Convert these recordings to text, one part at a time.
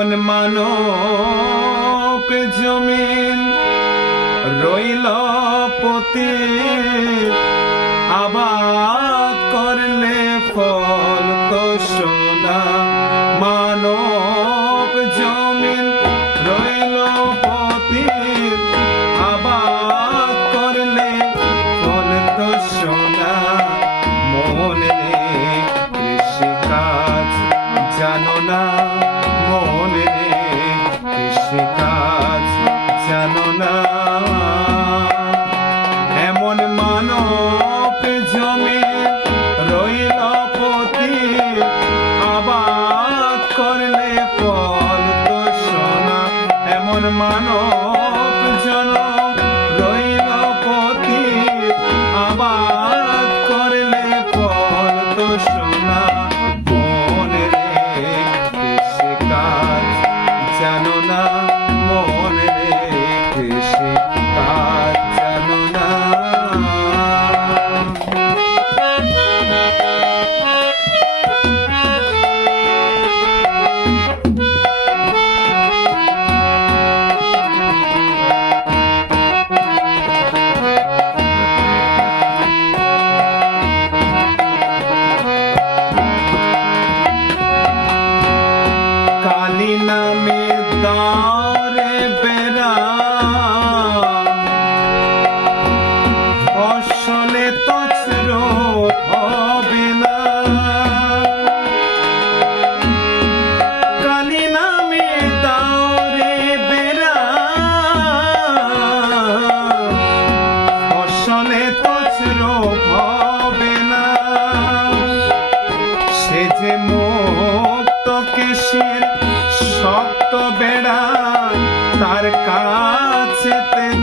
এমন পে জমিন রইল পতি আবার করলে ফল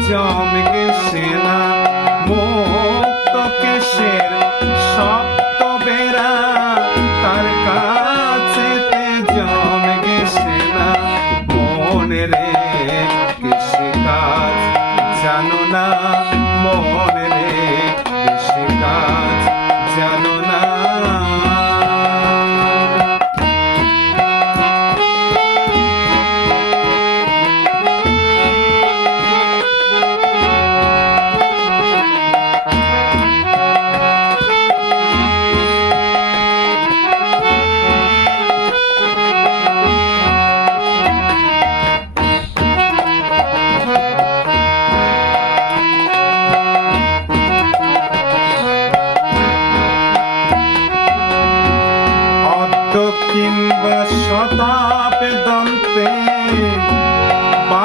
জম গেছে না। মুক্ত কেশের সপ্ত বেড়া, তার কাছে জম গেছে না। মনে রে কৃষিকাজ জানো না।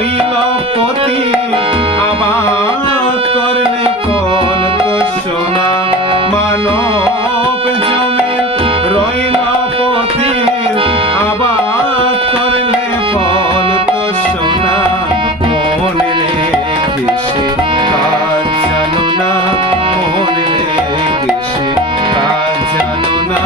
হইল পতি আমার করলে কল ঘোষণা মানব জমে রইল পতি আবার করলে ফল ঘোষণা মনে রেখেছে কাজ জানো না, মনে রেখেছে কাজ জানো না।